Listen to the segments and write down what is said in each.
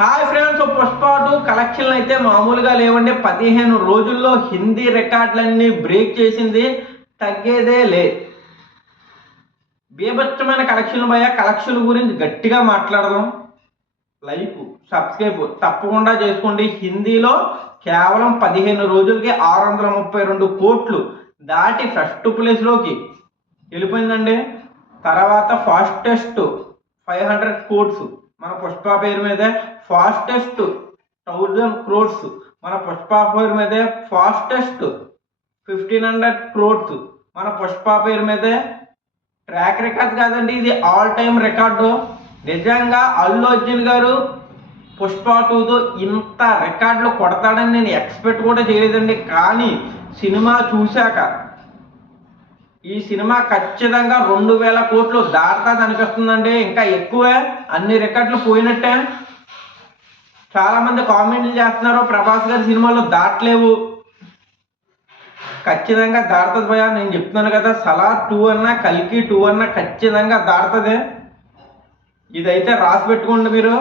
Hi friends, Pushpa 2 కలెక్షన్లు అయితే మామూలుగా లేవండి. 15 రోజుల్లో హిందీ రికార్డులన్నీ బ్రేక్ చేసింది, తగ్గేదే లే. బీభత్సమైన కలెక్షన్ గురించి గట్టిగా మాట్లాడదాం. లైక్ సబ్స్క్రైబ్ తప్పకుండా చేసుకోండి. హిందీలో కేవలం 15 రోజులకి 632 కోట్లు దాటి ఫస్ట్ ప్లేస్లోకి వెళ్ళిపోయిందండి. తర్వాత ఫాస్టెస్ట్ 500 కోట్స్ మన పుష్ప పేరు మీదే, ఫాస్టెస్ట్ 1000 క్రోడ్స్ మన పుష్ప పేరు మీదే, ఫాస్టెస్ట్ 1500 క్రోడ్స్ మన పుష్ప పేరు మీదే. ట్రాక్ రికార్డ్ కాదండి, ఇది ఆల్ టైమ్ రికార్డు. నిజంగా అల్లు అర్జున్ గారు పుష్ప 2తో ఇంత రికార్డులు కొడతాడని నేను ఎక్స్పెక్ట్ కూడా చేయలేదండి. కానీ సినిమా చూశాక ఈ సినిమా ఖచ్చితంగా 2000 కోట్లు దాటుతుంది అనిపిస్తుందండి. ఇంకా ఎక్కువే, అన్ని రికార్డులు పోయినట్టే. చాలా మంది కామెంట్లు చేస్తున్నారు, ప్రభాస్ గారి సినిమాలో దాటలేవు. ఖచ్చితంగా దాటుతుంది భయ్యా. నేను చెప్తున్నాను కదా, సలార్ 2 అన్నా కల్కి 2 అన్నా ఖచ్చితంగా దాటుతుంది. ఇదైతే రాసి పెట్టుకోండి మీరు.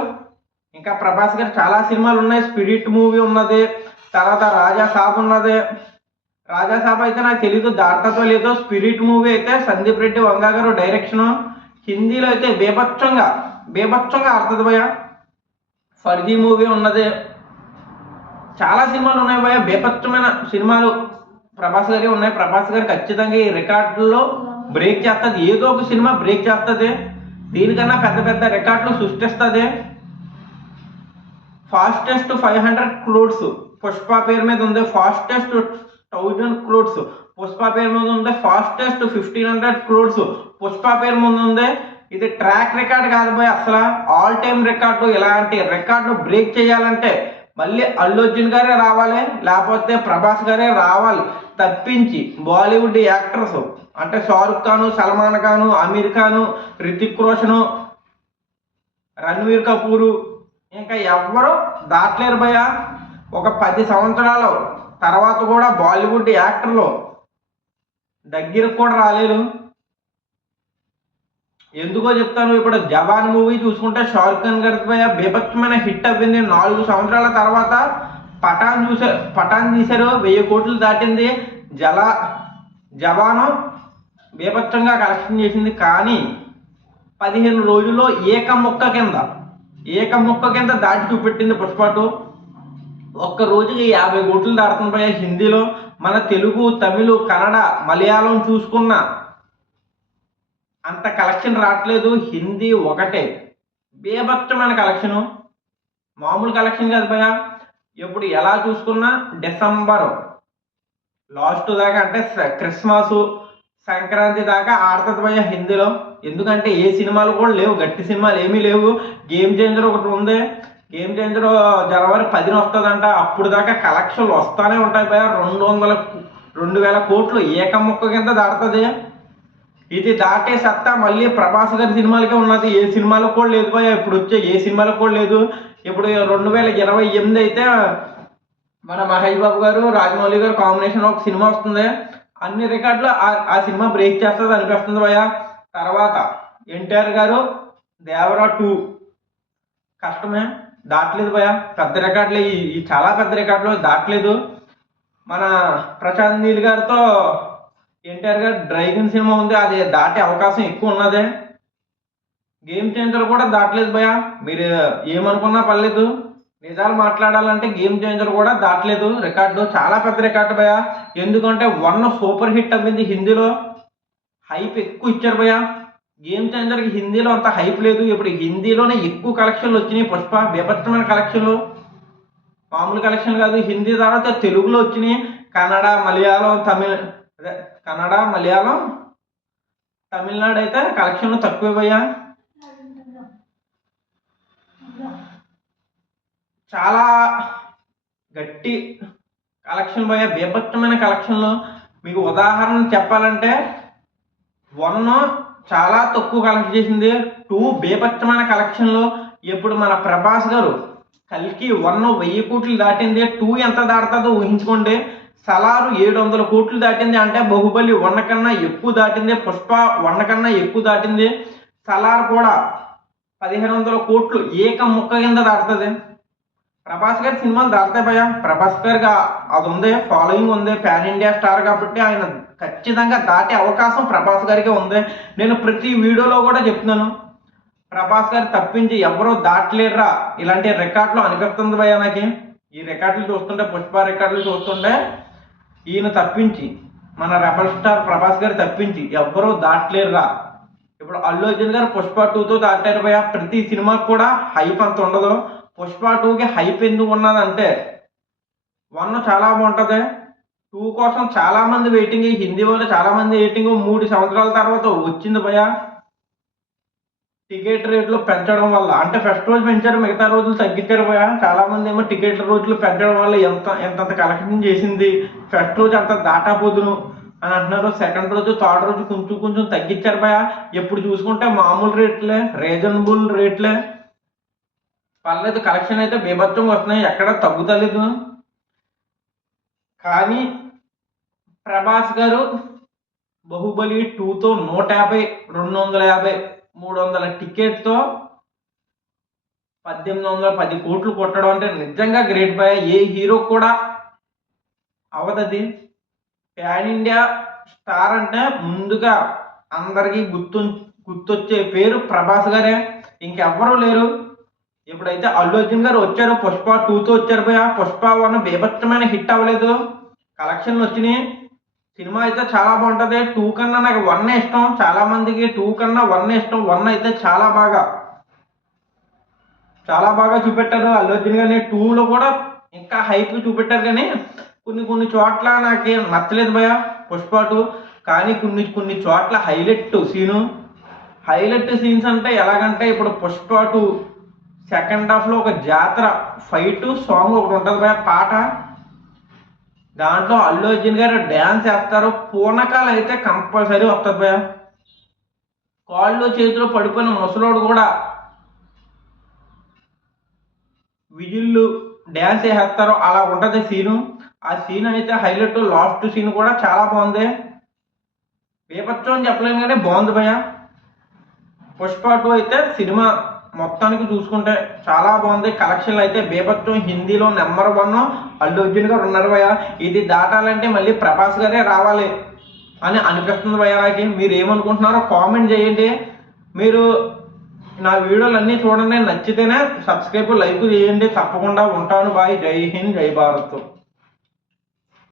ఇంకా ప్రభాస్ గారు చాలా సినిమాలు ఉన్నాయి. స్పిరిట్ మూవీ ఉన్నది, తర్వాత రాజా సాబ్ ఉన్నది. రాజా సాబ్ అయితే నాకు తెలీదు దాటుతుందో లేదో. స్పిరిట్ మూవీ అయితే సందీప్ రెడ్డి వంగా గారు డైరెక్షను. హిందీలో అయితే బేభత్సంగా ఆడుతుంది భయ్య. ఫర్జీ మూవీ ఉన్నది. చాలా సినిమాలు ఉన్నాయి భయ్య, బేభత్సమైన సినిమాలు ప్రభాస్ గారి ఉన్నాయి. ప్రభాస్ గారు ఖచ్చితంగా ఈ రికార్డుల్లో బ్రేక్ చేస్తుంది. ఏదో ఒక సినిమా బ్రేక్ చేస్తుంది. దీనికన్నా పెద్ద పెద్ద రికార్డులు సృష్టిస్తుంది. ఫాస్టెస్ట్ 500 క్రోడ్స్ పుష్ప పేరు మీద ఉంది. ఫాస్టెస్ట్ 1000 క్రోడ్స్ పుష్ప పేరు మీద ఉంది. ఫాస్టెస్ట్ 1500 క్రోడ్స్ పుష్ప పేరు మీద ఉంది. ఇది ట్రాక్ రికార్డ్ కాదు పోయి, అసలు ఆల్ టైమ్ రికార్డు. ఇలాంటి రికార్డు బ్రేక్ చేయాలంటే మళ్ళీ అల్లు అర్జున్ గారే రావాలి, లేకపోతే ప్రభాస్ గారే రావాలి. తప్పించి బాలీవుడ్ యాక్టర్స్ అంటే షారుఖ్ ఖాను, సల్మాన్ ఖాను, అమీర్ ఖాను, రితిక్ రోషను, రణ్వీర్ కపూరు ఇంకా ఎవ్వరూ దాటలేరు భయ్య. ఒక 10 సంవత్సరాల తర్వాత కూడా బాలీవుడ్ యాక్టర్లు దగ్గరకు కూడా రాలేరు. ఎందుకో చెప్తాను. ఇప్పుడు జవాన్ మూవీ చూసుకుంటే షారుఖ్ ఖాన్ గారి భయ్య బీభత్సమైన హిట్ అవ్వింది. 4 సంవత్సరాల తర్వాత పఠాన్ తీశారు, 1000 కోట్లు దాటింది. జవాను బీభత్సంగా కలెక్షన్ చేసింది. కానీ 15 రోజుల్లో ఏక ముక్క కింద దాటి చూపెట్టింది పుష్ప 2. ఒక్క రోజుకి 50 కోట్లు దాడుతుంది భయ్య హిందీలో. మన తెలుగు, తమిళ, కన్నడ, మలయాళం చూసుకున్న అంత కలెక్షన్ రావట్లేదు. హిందీ ఒకటే బేభత్సమైన కలెక్షను, మామూలు కలెక్షన్ కాదు భయ్య. ఇప్పుడు ఎలా చూసుకున్నా డిసెంబర్ లాస్ట్ దాకా అంటే క్రిస్మస్, సంక్రాంతి దాకా ఆడుతుంది భయ్య హిందీలో. ఎందుకంటే ఏ సినిమాలు కూడా లేవు, గట్టి సినిమాలు ఏమీ లేవు. గేమ్ చేంజర్ ఒకటి ఉంది. గేమ్ చేంజర్ జనవరి 10న వస్తుందంట. అప్పుడు దాకా కలెక్షన్లు వస్తానే ఉంటాయి భయ్య. 2000 కోట్లు ఏకముక్క కింద దాటుతుంది. ఇది దాటే సత్తా మళ్ళీ ప్రభాస్ గారి సినిమాలకే ఉన్నది. ఏ సినిమాలకు కూడా లేదు భయ్య. ఇప్పుడు వచ్చే ఏ సినిమాలకు కూడా లేదు. ఇప్పుడు 2028 అయితే మన మహేష్ బాబు గారు, రాజమౌళి గారు కాంబినేషన్ ఒక సినిమా వస్తుంది. అన్ని రికార్డులు ఆ సినిమా బ్రేక్ చేస్తుంది అనిపిస్తుంది భయ్య. తర్వాత ఎన్టీఆర్ గారు దేవరా 2 కష్టమే, దాటలేదు భయ్య. పెద్ద రికార్డులు, ఈ చాలా పెద్ద రికార్డులు దాటలేదు. మన ప్రశాంత్ నీల్ గారితో ఎన్టీఆర్ గారు డ్రైగన్ సినిమా ఉంది, అది దాటే అవకాశం ఎక్కువ ఉన్నది. గేమ్ చేంజర్ కూడా దాటలేదు భయ్య. మీరు ఏమనుకున్నా పర్లేదు, నిజాలు మాట్లాడాలంటే గేమ్ చేంజర్ కూడా దాటలేదు. రికార్డు చాలా పెద్ద రికార్డు భయ్య. ఎందుకంటే 1 సూపర్ హిట్ అవ్వింది హిందీలో. హైప్ ఎక్కువ ఇచ్చారు భయ్య. గేమ్ చేంజర్కి హిందీలో అంత హైప్ లేదు. ఇప్పుడు హిందీలోనే ఎక్కువ కలెక్షన్లు వచ్చినాయి. పుష్ప బీభత్సమైన కలెక్షన్లు, మామూలు కలెక్షన్ కాదు. హిందీ తర్వాత తెలుగులో వచ్చినాయి. కన్నడ, మలయాళం, తమిళనాడు అయితే కలెక్షన్లు తక్కువే భయ్య. చాలా గట్టి కలెక్షన్ భయ్య, బీభత్సమైన కలెక్షన్లు. మీకు ఉదాహరణ చెప్పాలంటే 1 చాలా తక్కువ కలెక్ట్ చేసింది, 2 బీభత్సమైన కలెక్షన్లు. ఇప్పుడు మన ప్రభాస్ గారు కల్కి 1 1000 కోట్లు దాటింది. 2 ఎంత దాటుతుందో ఊహించుకోండి. సలారు 700 కోట్లు దాటింది. అంటే బాహుబలి 1 కన్నా ఎక్కువ దాటింది. పుష్ప 1 కన్నా ఎక్కువ దాటింది. సలార్ కూడా 1500 కోట్లు ఏక ముక్క కింద దాటుతుంది. ప్రభాస్ గారి సినిమాలు దాటుతాయి భయ్య. ప్రభాస్ గారికి అది ఉంది, ఫాలోయింగ్ ఉంది, పాన్ ఇండియా స్టార్ కాబట్టి ఆయన ఖచ్చితంగా దాటే అవకాశం ప్రభాస్ గారికి ఉంది. నేను ప్రతి వీడియోలో కూడా చెప్తున్నాను, ప్రభాస్ గారు తప్పించి ఎవరో దాటలేరురా ఇలాంటి రికార్డులు అనిపిస్తుంది భయ్య నాకు. ఈ రికార్డులు చూస్తుంటే, పుష్ప రికార్డులు చూస్తుంటే ఈయన తప్పించి, మన రెబల్ స్టార్ ప్రభాస్ గారు తప్పించి ఎవ్వరూ దాటలేరురా. ఇప్పుడు అల్లు అర్జున్ గారు పుష్ప 2తో దాటారు భయ్య. ప్రతి సినిమాకి కూడా హైప్ అంత ఉండదు. పుష్ప 2కి హైప్ ఎందుకు ఉన్నదంటే 1 చాలా బాగుంటుంది, 2 కోసం చాలా మంది వెయిటింగ్, హిందీ వాళ్ళు చాలా మంది వెయిటింగ్. 3 సంవత్సరాల తర్వాత వచ్చింది భయ్య. టికెట్ రేట్లు పెంచడం వల్ల, అంటే ఫస్ట్ రోజు పెంచారు, మిగతా రోజులు తగ్గించారు భయ్య. చాలా మంది ఏమో టికెట్ రోజులు పెంచడం వల్ల ఎంతంత కలెక్షన్ చేసింది, ఫస్ట్ రోజు అంత దాటాపోదును అని అంటున్నారు. సెకండ్ రోజు, థర్డ్ రోజు కొంచెం కొంచెం తగ్గించారు భయ్య. ఎప్పుడు చూసుకుంటే మామూలు రేట్లే, రీజనబుల్ రేట్లే. పర్లేదు, కలెక్షన్ అయితే బీభత్సంగా వస్తున్నాయి, ఎక్కడ తగ్గుతలేదు. కానీ ప్రభాస్ గారు బాహుబలి 2తో 150, 250, 300 టికెట్తో 1810 కోట్లు కొట్టడం అంటే నిజంగా గ్రేట్ బాయ్. ఏ హీరో కూడా అవదది. పాన్ ఇండియా స్టార్ అంటే ముందుగా అందరికీ గుర్తొచ్చే పేరు ప్రభాస్ గారే, ఇంకెవ్వరూ లేరు. ఇప్పుడైతే అల్లు అర్జున్ గారు వచ్చారు, పుష్ప 2తో వచ్చారు భయ్య. పుష్ప 1 బీభత్సమైన హిట్ అవ్వలేదు, కలెక్షన్లు వచ్చినాయి. సినిమా అయితే చాలా బాగుంటుంది. 2 కన్నా నాకు 1 ఇష్టం. చాలా మందికి 2 కన్నా 1 ఇష్టం. 1 అయితే చాలా బాగా చూపెట్టారు అల్లు అర్జున్ గారిని. 2లో కూడా ఇంకా హైప్ చూపెట్టారు, కానీ కొన్ని చోట్ల నాకేం నచ్చలేదు భయ్య పుష్ప 2. కానీ కొన్ని చోట్ల హైలైట్ సీన్స్ అంటే ఎలాగంటే, ఇప్పుడు పుష్ప 2 సెకండ్ హాఫ్లో ఒక జాతర ఫైట్ సాంగ్ ఒకటి ఉంటుంది భయ్య, పాట. దాంట్లో అల్లు అర్జున్ గారు డ్యాన్స్ వేస్తారు, పూనకాలు అయితే కంపల్సరీ వస్తుంది భయ్య. కాళ్ళు చేతిలో పడిపోయిన ముసలోడు కూడా విజిల్లు డ్యాన్స్ వేసేస్తారు, అలా ఉంటుంది సీను. ఆ సీన్ అయితే హైలైట్. లాస్ట్ సీన్ కూడా చాలా బాగుంది. బీభత్సం అని చెప్పలేను కానీ బాగుంది భయ్య. పుష్ప 2 అయితే సినిమా మొత్తానికి చూసుకుంటే చాలా బాగుంది. కలెక్షన్లు అయితే బీభత్సం. హిందీలో నెంబర్ 1 అల్లు అర్జున్ గారు ఉన్నారు భయ్య. ఇది దాటాలంటే మళ్ళీ ప్రభాస్ గారే రావాలి అని అనిపిస్తుంది భయ్య నాకు. మీరు ఏమనుకుంటున్నారో కామెంట్ చేయండి. మీరు నా వీడియోలు అన్నీ చూడండి, నచ్చితేనే సబ్స్క్రైబ్, లైక్ చేయండి. తప్పకుండా ఉంటాను బాయ్. జై హింద్, జై భారత్.